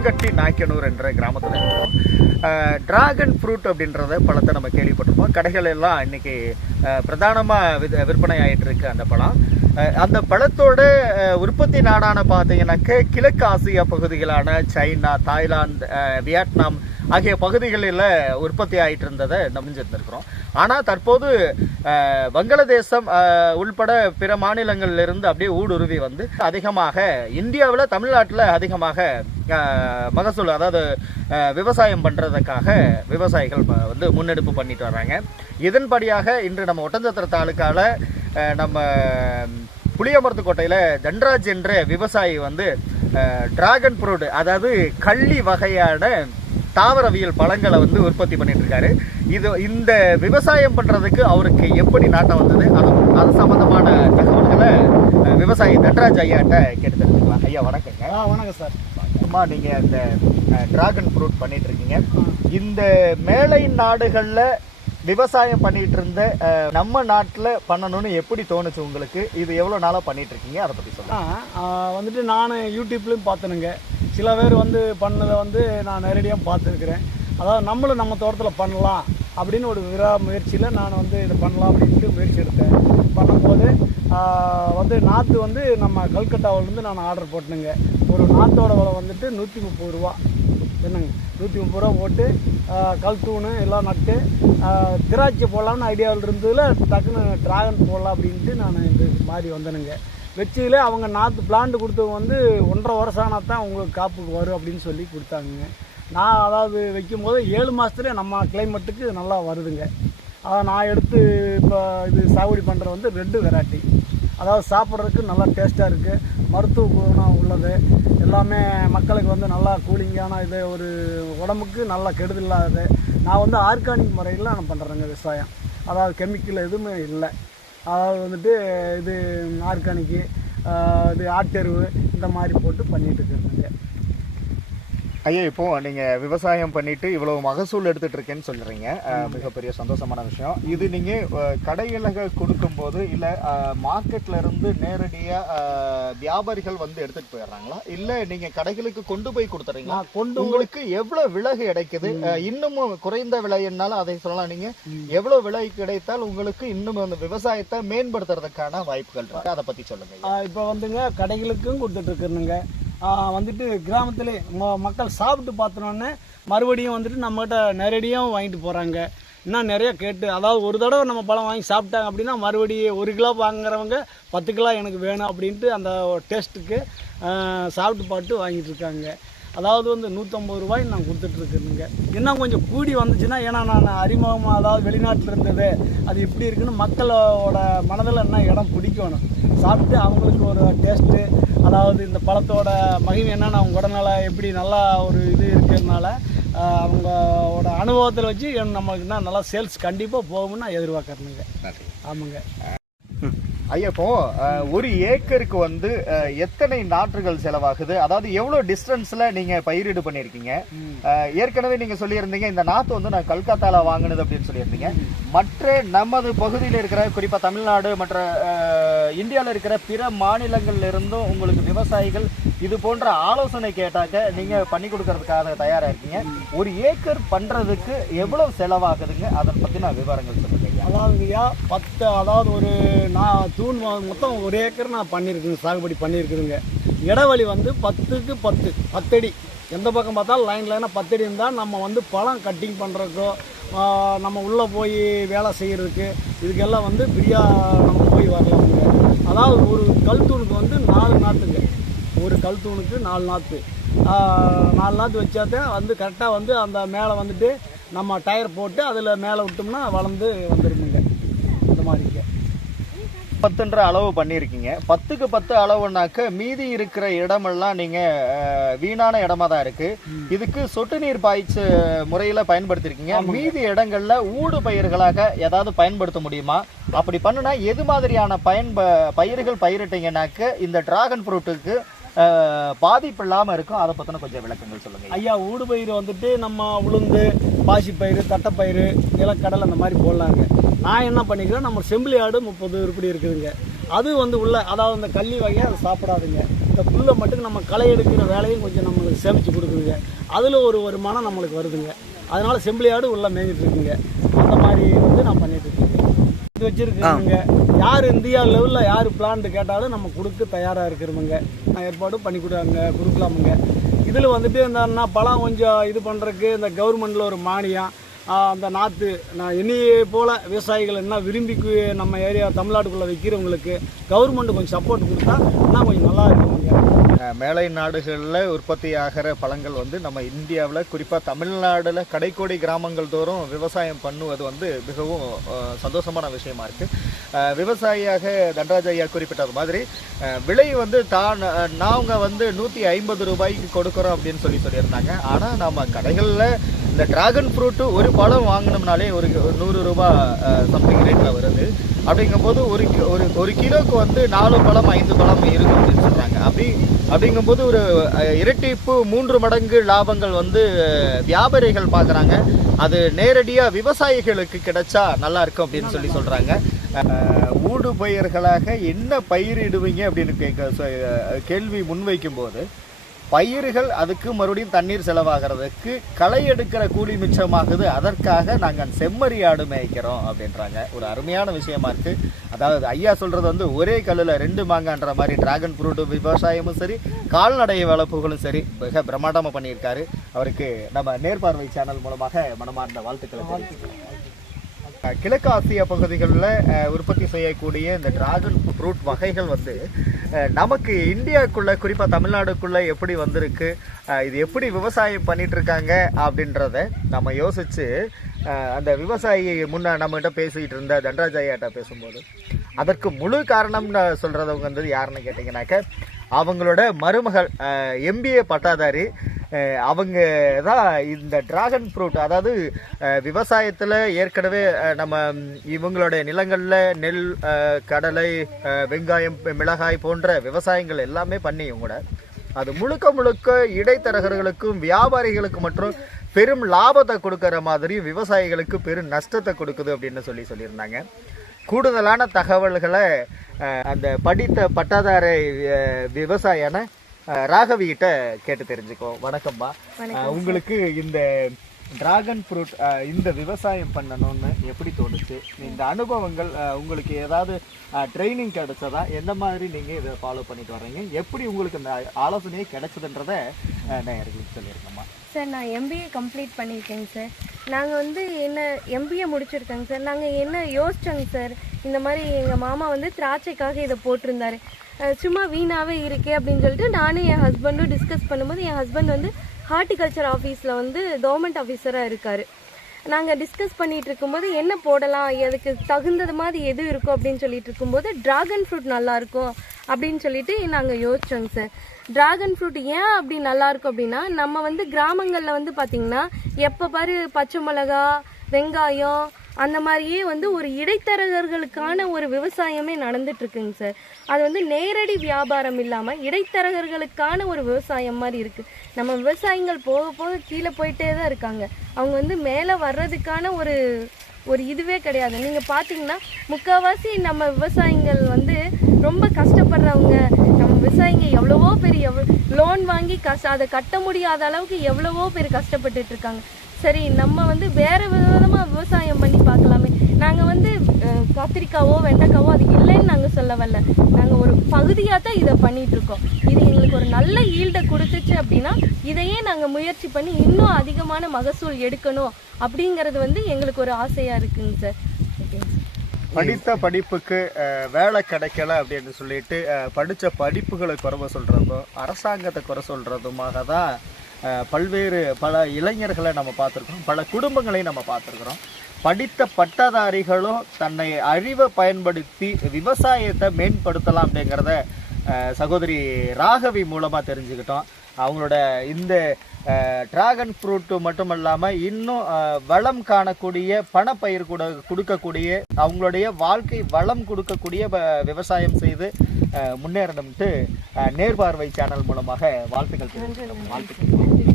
கொல்லங்கட்டி நாய்க்கனூர் என்ற கிராமத்தில் இருக்கிறோம் டிராகன் ஃப்ரூட் அப்படின்றத பழத்தை நம்ம கேள்விப்பட்டிருப்போம். கடைகள் எல்லாம் இன்னைக்கு பிரதானமாக விற்பனை ஆகிட்டு இருக்கு அந்த பழம். அந்த பழத்தோட உற்பத்தி நாடான பார்த்தீங்கன்னாக்க கிழக்கு ஆசியா பகுதிகளான சைனா தாய்லாந்து வியட்நாம் ஆகிய பகுதிகளில் உற்பத்தி ஆகிட்டு இருந்ததை நம்பிஞ்சிருந்திருக்கிறோம். ஆனால் தற்போது வங்களதேசம் உள்பட பிற மாநிலங்களிலிருந்து அப்படியே ஊடுருவி வந்து அதிகமாக இந்தியாவில் தமிழ்நாட்டில் அதிகமாக மகசூல் அதாவது விவசாயம் பண்ணுறதுக்காக விவசாயிகள் வந்து முன்னெடுப்பு பண்ணிட்டு வராங்க. இதன்படியாக இன்று நம்ம ஒட்டஞ்சத்திர தாலுக்காவில் நம்ம புளியமரத்து கோட்டையில் தன்ராஜ் என்ற விவசாயி வந்து டிராகன் ஃப்ரூட் அதாவது கள்ளி வகையான தாவரவியல் பழங்களை வந்து உற்பத்தி பண்ணிட்டு இருக்காரு. இது இந்த விவசாயம் பண்ணுறதுக்கு அவருக்கு எப்படி நாட்டம் வந்தது? அது அது சம்மந்தமான தகவல்களை விவசாயி தன்ராஜ் ஐயாட்ட கேட்டு தெரிஞ்சுக்கலாம். ஐயா வணக்கங்க. வணக்கம் சார். அம்மா நீங்கள் இந்த டிராகன் ஃப்ரூட் பண்ணிட்டு இருக்கீங்க இந்த மேலை நாடுகளில் விவசாயம் பண்ணிட்டு இருந்த நம்ம நாட்டில் பண்ணணும்னு எப்படி தோணுச்சு உங்களுக்கு? இது எவ்வளோ நாளாக பண்ணிட்டு இருக்கீங்க அதை பற்றி சொல்லுங்க. வந்துட்டு நான் யூடியூப்லேயும் பார்த்தனுங்க சில பேர் வந்து பண்ணதை வந்து நான் நேரடியாக பார்த்துருக்குறேன். அதாவது நம்மளும் நம்ம தோட்டத்தில் பண்ணலாம். அப்படின்னு ஒரு விரா முயற்சியில் நான் வந்து இதை பண்ணலாம் அப்படின்ட்டு முயற்சி எடுத்தேன். பண்ணும்போது வந்து நாற்று வந்து நம்ம கல்கட்டாவிலேருந்து நான் ஆர்டர் போட்டேனுங்க. ஒரு நாற்றோட விலை வந்துட்டு நூற்றி முப்பது ரூபா. என்னங்க? நூற்றி முப்பது ரூபா போட்டு கல் தூணு எல்லாம் நட்டு திராட்சை போடலாம்னு ஐடியாவில் இருந்ததில் டக்குன்னு டிராகன் போடலாம் அப்படின்ட்டு நான் இது மாதிரி வந்தேனுங்க. வச்சதுல அவங்க நாற்று பிளான்ட் கொடுத்தவங்க வந்து ஒன்றரை வருஷம் ஆனால் தான் உங்களுக்கு காப்புக்கு வரும் அப்படின்னு சொல்லி கொடுத்தாங்க. நான் அதாவது வைக்கும் போது ஏழு மாதத்துலேயே நம்ம கிளைமேட்டுக்கு நல்லா வருதுங்க. அதை நான் எடுத்து இப்போ இது சாகுபடி பண்ணுறது வந்து ரெண்டு வெரைட்டி. அதாவது சாப்பிட்றதுக்கு நல்லா டேஸ்ட்டாக இருக்குது மருத்துவ குணம் உள்ளது. எல்லாமே மக்களுக்கு வந்து நல்லா கூலிங்கான இது ஒரு உடம்புக்கு நல்லா கெடுதல் இல்லாதது. நான் வந்து ஆர்கானிக் முறையில் நான் பண்ணுறேங்க விவசாயம். அதாவது கெமிக்கல் எதுவுமே இல்லை. அதாவது வந்துட்டு இது ஆர்கானிக்கு இது ஆட்டெருவு இந்த மாதிரி போட்டு பண்ணிகிட்டு இருக்கிறாங்க ஐயா இப்போ நீங்க விவசாயம் பண்ணிட்டு இவ்வளவு மகசூல் எடுத்துட்டு இருக்கேன்னு சொல்றீங்க அஹ், மிகப்பெரிய சந்தோஷமான விஷயம். இது நீங்க அஹ், கடைகளுக்கு கொடுக்கும் போது இல்ல மார்க்கெட்ல இருந்து நேரடியா அஹ், வியாபாரிகள் வந்து எடுத்துட்டு போயிடுறாங்களா? இல்ல நீங்க கடைகளுக்கு கொண்டு போய் கொடுத்துறீங்களா? கொண்டு உங்களுக்கு எவ்வளவு விலை கிடைக்குது? இன்னமும் குறைந்த விலைன்னாலும் அதை சொல்லலாம். நீங்க எவ்வளவு விலை கிடைத்தால் உங்களுக்கு இன்னும் அந்த விவசாயத்தை மேம்படுத்துறதுக்கான வாய்ப்புகள் இருக்கு. அதை பத்தி சொல்லுங்க. இப்போ வந்துங்க கடைகளுக்கும் கொடுத்துட்டு இருக்கிறனுங்க வந்துட்டு கிராமத்திலே ம- மக்கள் சாப்பிட்டு பார்த்தனோடனே மறுபடியும் வந்துட்டு நம்மகிட்ட நேரடியாகவும் வாங்கிட்டு போகிறாங்க இன்னும் நிறையா கேட்டு அதாவது ஒரு தடவை நம்ம பழம் வாங்கி சாப்பிட்டாங்க அப்படின்னா மறுபடியும் ஒரு கிலோ வாங்குறவங்க பத்து கிலோ எனக்கு வேணும் அப்படின்ட்டு அந்த டேஸ்ட்டுக்கு சாப்பிட்டு பார்த்து வாங்கிட்டு இருக்காங்க. அதாவது வந்து நூற்றம்பது ரூபாய் நான் கொடுத்துட்ருக்கேனுங்க இன்னும் கொஞ்சம் கூடி வந்துச்சுன்னா ஏன்னா நான் அறிமுகமாக அதாவது வெளிநாட்டில் இருந்தது. அது எப்படி இருக்குன்னு மக்களோட மனதில் என்ன இடம் பிடிக்கணும். சாப்பிட்டு அவங்களுக்கு ஒரு டேஸ்ட்டு அதாவது இந்த பழத்தோட மகிமை என்னன்னு அவங்க உடல்நல எப்படி நல்லா ஒரு இது இருக்கிறதுனால அவங்களோட அனுபவத்தில் வச்சு நம்மளுக்கு என்ன நல்லா சேல்ஸ் கண்டிப்பாக போகும்னு நான் எதிர்பார்க்குறேனுங்க. ஆமாங்க. ஐயா இப்போ அஹ், ஒரு ஏக்கருக்கு வந்து எத்தனை நாற்றுகள் செலவாகுது? அதாவது எவ்வளவு டிஸ்டன்ஸ்ல நீங்க பயிரிடு பண்ணிருக்கீங்க அஹ், ஏற்கனவே நீங்க சொல்லியிருந்தீங்க இந்த நாத்து வந்து நான் கல்கத்தால வாங்கினது அப்படின்னு சொல்லியிருந்தீங்க. மற்ற நமது பகுதியில் இருக்கிற குறிப்பா தமிழ்நாடு மற்ற அஹ், இந்தியால இருக்கிற பிற மாநிலங்கள்ல இருந்தும் உங்களுக்கு விவசாயிகள் இது போன்ற ஆலோசனை கேட்டாக்க நீங்க பண்ணி கொடுக்கறதுக்காக தயாரா இருக்கீங்க. ஒரு ஏக்கர் பண்றதுக்கு எவ்வளவு செலவாகுதுங்க? அதை பத்தின விவரங்கள் சொல்லுங்க. ஐயா. அதாவதுங்கய்யா பத்து அதாவது ஒரு நான் தூண் மொத்தம் ஒரு ஏக்கர் நான் பண்ணியிருக்குங்க சாகுபடி பண்ணியிருக்குதுங்க. இடைவெளி வந்து பத்துக்கு பத்து பத்தடி. எந்த பக்கம் பார்த்தாலும் லைன் லைனாக பத்தடி இருந்தால் நம்ம வந்து பழம் கட்டிங் பண்ணுறதுக்கோ நம்ம உள்ளே போய் வேலை செய்கிறதுக்கு இதுக்கெல்லாம் வந்து ஃப்ரீயாக நம்ம போய் வரலாமுங்க. அதாவது ஒரு கல் தூணுக்கு வந்து நாலு நாற்றுங்க ஒரு கல் தூணுக்கு நாலு நாற்று நாலு நாற்று வச்சாதான் வந்து கரெக்டாக வந்து அந்த மேலே வந்துட்டு நம்ம டயர் போட்டு அதில் மேலே விட்டோம்னா வளர்ந்து வந்துருமுங்க இந்த மாதிரிங்க பத்துன்ற அளவு பண்ணியிருக்கீங்க. பத்துக்கு பத்து அளவுனாக்க மீதி இருக்கிற இடமெல்லாம் நீங்க அஹ், வீணான இடமா தான் இருக்கு. இதுக்கு சொட்டு நீர் பாய்ச்சு முறையில பயன்படுத்திருக்கீங்க. மீதி இடங்கள்ல ஊடு பயிர்களாக ஏதாவது பயன்படுத்த முடியுமா? அப்படி பண்ணுனா எது மாதிரியான பயன்ப பயிர்கள் பயிரிட்டீங்கன்னாக்க இந்த டிராகன் ஃப்ரூட்டுக்கு பாதிப்பு இல்லாம இருக்கும். அதை பத்தின கொஞ்சம் விளக்கங்கள் சொல்லுங்க. ஐயா ஊடுபயிர் வந்துட்டு நம்ம உளுந்து பாசிப்பயிறு தட்டைப்பயிறு நிலக்கடலை அந்த மாதிரி போடலாங்க. நான் என்ன பண்ணிக்கிறேன் நம்ம செம்பிளி ஆடு முப்பது உருப்படி இருக்குதுங்க. அது வந்து உள்ள அதாவது இந்த கள்ளி வகையை அது சாப்பிடாதுங்க. இந்த புல்லை மட்டும் நம்ம களை எடுக்கிற வேலையும் கொஞ்சம் நம்மளுக்கு சேமித்து கொடுக்குதுங்க. அதில் ஒரு வருமானம் நம்மளுக்கு வருதுங்க. அதனால செம்பிளி ஆடு உள்ள மேய்ஞ்சிட்டு இருக்குங்க. அந்த மாதிரி வந்து நான் பண்ணிட்டு இருக்கேங்க இது வச்சிருக்கிறவங்க யார் இந்தியா லெவலில் யார் பிளான்ட்டு கேட்டாலும் நம்ம கொடுக்க தயாராக இருக்கிறவங்க. நான் பண்ணி கொடுங்க கொடுக்கலாமுங்க. இதில் வந்துட்டு இந்த பழம் கொஞ்சம் இது பண்ணுறதுக்கு இந்த கவர்மெண்ட்டில் ஒரு மானியம். அந்த நாற்று நான் என்னையே போல் விவசாயிகள் என்ன விரும்பி நம்ம ஏரியா தமிழ்நாட்டுக்குள்ளே வைக்கிறவங்களுக்கு கவர்மெண்ட் கொஞ்சம் சப்போர்ட் கொடுத்தா இன்னும் கொஞ்சம் நல்லா இருக்கும். மேலை நாடுகளில் உற்பத்தி ஆகிற பழங்கள் வந்து நம்ம இந்தியாவில் குறிப்பாக தமிழ்நாடில் கடைக்கோடி கிராமங்கள் தோறும் விவசாயம் பண்ணுவது வந்து மிகவும் சந்தோஷமான விஷயமா இருக்குது விவசாயியாக தண்டராஜ ஐயா குறிப்பிட்டது மாதிரி விலை வந்து தான் நாங்கள் நாங்க வந்து நூற்றி ஐம்பது ரூபாய்க்கு கொடுக்குறோம் அப்படின்னு சொல்லி சொல்லியிருந்தாங்க. ஆனால் நம்ம கடைகளில் இந்த டிராகன் ஃப்ரூட்டு ஒரு பழம் வாங்கினோம்னாலே ஒரு நூறு ரூபா சம்திங் ரேட்டில் வருது. அப்படிங்கும்போது ஒரு ஒரு ஒரு கிலோக்கு வந்து நாலு பழம் ஐந்து பழம் இருக்கும் அப்படின்னு சொல்கிறாங்க அப்படி அப்படிங்கும்போது ஒரு இரட்டிப்பு மூன்று மடங்கு லாபங்கள் வந்து வியாபாரிகள் பார்க்குறாங்க அது நேரடியாக விவசாயிகளுக்கு கிடைச்சா நல்லா இருக்கும் அப்படின்னு சொல்லி சொல்கிறாங்க ஊடு பயிர்களாக என்ன பயிரிடுவீங்க அப்படின்னு கேட்க கேள்வி முன்வைக்கும் போது பயிர்கள் அதுக்கு மறுபடியும் தண்ணீர் செலவாகிறதுக்கு களை எடுக்கிற கூலி மிச்சமாகுது. அதற்காக நாங்கள் செம்மறி ஆடு மேய்க்கிறோம் அப்படின்றாங்க. ஒரு அருமையான விஷயமா இருக்கு. அதாவது ஐயா சொல்றது வந்து ஒரே கல்லில் ரெண்டு மாங்கான்ற மாதிரி டிராகன் ஃப்ரூட் விவசாயமும் சரி கால்நடை வளர்ப்புகளும் சரி மிக பிரம்மாண்டமாக பண்ணியிருக்காரு. அவருக்கு நம்ம நேர்பார்வை சேனல் மூலமாக மனமார்ந்த வாழ்த்துக்களை தெரிவிச்சுக்கிறோம். கிழக்கு ஆசியா பகுதிகளில் உற்பத்தி செய்யக்கூடிய இந்த டிராகன் ஃப்ரூட் வகைகள் வந்து நமக்கு இந்தியாவுக்குள்ள குறிப்பாக தமிழ்நாடுக்குள்ள எப்படி வந்திருக்கு இது எப்படி விவசாயம் பண்ணிட்டு இருக்காங்க அப்படின்றத நம்ம யோசிச்சு அந்த விவசாயி முன்ன நம்மகிட்ட பேசிக்கிட்டு இருந்த தண்டராஜ் ஐயாட்ட பேசும்போது அதற்கு முழு காரணம்னு சொல்கிறதவங்க வந்து யாருன்னு கேட்டிங்கனாக்க அவங்களோட மருமகள் எம்பிஏ பட்டாதாரி அவங்க தான் இந்த டிராகன் ஃப்ரூட் அதாவது விவசாயத்தில் ஏற்கனவே நம்ம இவங்களுடைய நிலங்களில் நெல் கடலை வெங்காயம் மிளகாய் போன்ற விவசாயங்கள் எல்லாமே பண்ணியும் கூட அது முழுக்க முழுக்க இடைத்தரகர்களுக்கும் வியாபாரிகளுக்கு மற்றும் பெரும் லாபத்தை கொடுக்குற மாதிரி விவசாயிகளுக்கு பெரும் நஷ்டத்தை கொடுக்குது அப்படின்னு சொல்லி சொல்லியிருந்தாங்க. கூடுதலான தகவல்களை அந்த படித்த பட்டாதார விவசாயான அஹ், ராகவிகிட்ட கேட்டு தெரிஞ்சுக்கோ. வணக்கம்மா உங்களுக்கு இந்த டிராகன் ஃப்ரூட் இந்த விவசாயம் பண்ணணும்னு எப்படி தோணுச்சு? இந்த அனுபவங்கள் உங்களுக்கு ஏதாவது ட்ரைனிங் கிடைச்சதா? எந்த மாதிரி நீங்கள் இதை ஃபாலோ பண்ணிட்டு வர்றீங்க? எப்படி உங்களுக்கு இந்த ஆலோசனையே கிடைச்சதுன்றத நேயர்களுக்கு சொல்லியிருக்கேம்மா. சார் நான் எம்பிஏ கம்ப்ளீட் பண்ணியிருக்கேங்க சார். நாங்கள் வந்து என்ன எம்பிஏ முடிச்சிருக்கேங்க சார். நாங்கள் என்ன யோசிச்சோங்க சார்? இந்த மாதிரி எங்கள் மாமா வந்து திராட்சைக்காக இதை போட்டிருந்தாரு. சும்மா வீணாகவே இருக்கே அப்படின்னு சொல்லிட்டு நானும் என் ஹஸ்பண்டும் டிஸ்கஸ் பண்ணும்போது என் ஹஸ்பண்ட் வந்து ஹார்டிகல்ச்சர் ஆஃபீஸில் வந்து கவர்மெண்ட் ஆஃபீஸராக இருக்கார். நாங்கள் டிஸ்கஸ் பண்ணிகிட்டு இருக்கும்போது என்ன போடலாம் அதுக்கு தகுந்தது மாதிரி எது இருக்கும் அப்படின்னு சொல்லிட்டு இருக்கும்போது டிராகன் ஃப்ரூட் நல்லாயிருக்கும் அப்படின்னு சொல்லிட்டு நாங்கள் யோசிச்சோங்க சார் டிராகன் ஃப்ரூட் ஏன் அப்படி நல்லாயிருக்கும் அப்படின்னா நம்ம வந்து கிராமங்களில் வந்து பார்த்தீங்கன்னா எப்போ பாரு பச்சை மிளகா வெங்காயம் அந்த மாதிரியே வந்து ஒரு இடைத்தரகர்களுக்கான ஒரு விவசாயமே நடந்துட்டுருக்குங்க சார். அது வந்து நேரடி வியாபாரம் இல்லாமல் இடைத்தரகர்களுக்கான ஒரு விவசாயம் மாதிரி இருக்குது நம்ம விவசாயிகள் போக போக கீழே போயிட்டே தான் இருக்காங்க. அவங்க வந்து மேலே வர்றதுக்கான ஒரு ஒரு இதுவே கிடையாது. நீங்கள் பார்த்தீங்கன்னா முக்கால்வாசி நம்ம விவசாயிகள் வந்து ரொம்ப கஷ்டப்படுறவங்க. நம்ம விவசாயிங்க எவ்வளவோ பேர் எவ்வளோ லோன் வாங்கி கஷ்ட அதை கட்ட முடியாத அளவுக்கு எவ்வளவோ பேர் கஷ்டப்பட்டுட்டு இருக்காங்க. சரி நம்ம வந்து வேற விதமாக விவசாயம் பண்ணி பார்க்கலாமே. நாங்கள் வந்து கத்திரிக்காவோ வெண்டைக்காவோ அது இல்லைன்னு நாங்கள் சொல்ல வரல. நாங்கள் ஒரு பகுதியாக தான் இதை பண்ணிட்டு இருக்கோம். இது எங்களுக்கு ஒரு நல்ல ஈல்டை கொடுத்துச்சு அப்படின்னா இதையே நாங்கள் முயற்சி பண்ணி இன்னும் அதிகமான மகசூல் எடுக்கணும் அப்படிங்கிறது வந்து எங்களுக்கு ஒரு ஆசையாக இருக்குங்க சார். படித்த படிப்புக்கு வேலை கிடைக்கல அப்படின்னு சொல்லிட்டு அஹ், படிச்ச படிப்புகளை குறைவ சொல்கிறதும் அரசாங்கத்தை குறை சொல்கிறதுமாக தான் பல்வேறு பல இளைஞர்களை நம்ம பார்த்துருக்கோம் பல குடும்பங்களையும் நம்ம பார்த்துருக்குறோம். படித்த பட்டதாரிகளும் தன்னை அறிவை பயன்படுத்தி விவசாயத்தை மேம்படுத்தலாம் அப்படிங்கிறத அஹ், சகோதரி ராகவி மூலமாக தெரிஞ்சுக்கிட்டோம். அவங்களோட இந்த டிராகன் ஃப்ரூட் மட்டும் இல்லாமல் இன்னும் வளம் காணக்கூடிய பணப்பயிர் கூட கொடுக்கக்கூடிய அவங்களுடைய வாழ்க்கை வளம் கொடுக்கக்கூடிய விவசாயம் செய்து முன்னேறணும்ட்டு நேர்பார்வை சேனல் மூலமாக வாழ்த்துக்கள். வாழ்த்துக்கள்